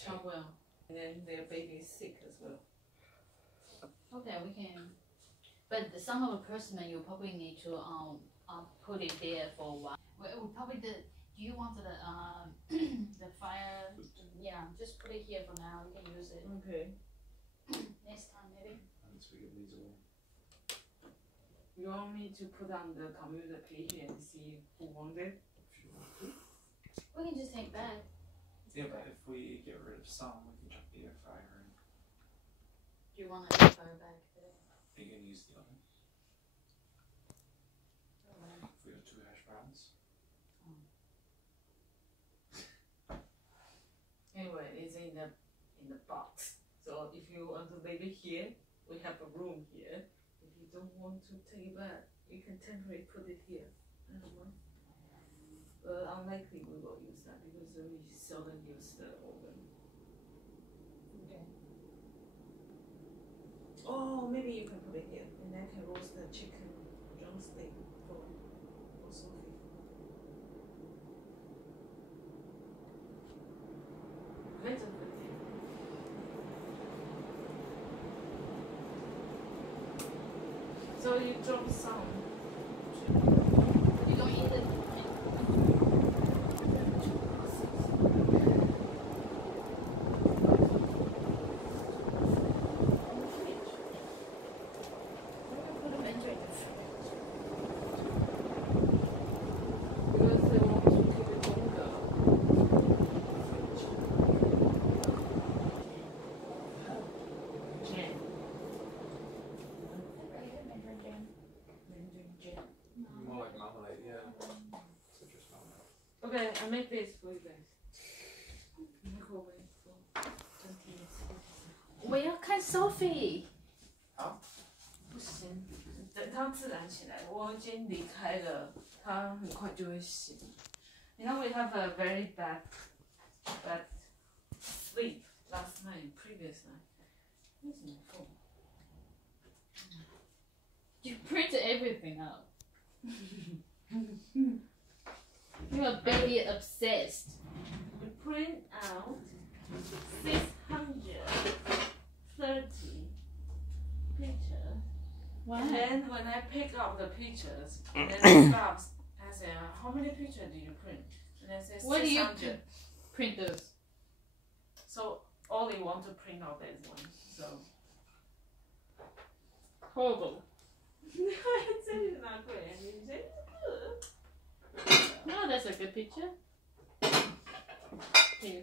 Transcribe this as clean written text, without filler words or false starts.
child well, and then their baby is sick as well. Okay, we can. But some of the persimmon you probably need to put it there for a while. We probably do you want the the fire? Yeah, just put it here for now. You can use it. Okay. Next time maybe. Once we get these away. You want me to put on the community page and see who wants it? If you want to. We can just take back. Yeah, but if we get rid of some, we can chuck the air fryer in. Do you want to air fryer back today? You can use the oven. If we have 2 hash browns. Anyway, it's in the box. So if you want to leave it here, we have a room here. If you don't want to take it back, you can temporarily put it here. I don't know. But unlikely we will use that because we seldom use the oven. Okay. Oh, maybe you can put it here, and I can roast the chicken drumstick for Sophie. Wait a minute. So you drop some. You don't eat it. More like marmalade, yeah. Citrus marmalade. Okay, I make this for you guys. Microwave for 20 minutes. 我要看 Sophie。好。不行，等它自然起来。我已经离开了，它很快就会醒。You know we have a very bad sleep last night, previous night. Where's my phone? You print everything out. You're a baby obsessed. We print out 630 pictures. Why? And then when I pick up the pictures, and then it stops. I say, how many pictures did you print? And I say 600. What do you print those? So only want to print out that one. So Horrible. I said it's not good, and you said it's good. No, that's a good picture. Here.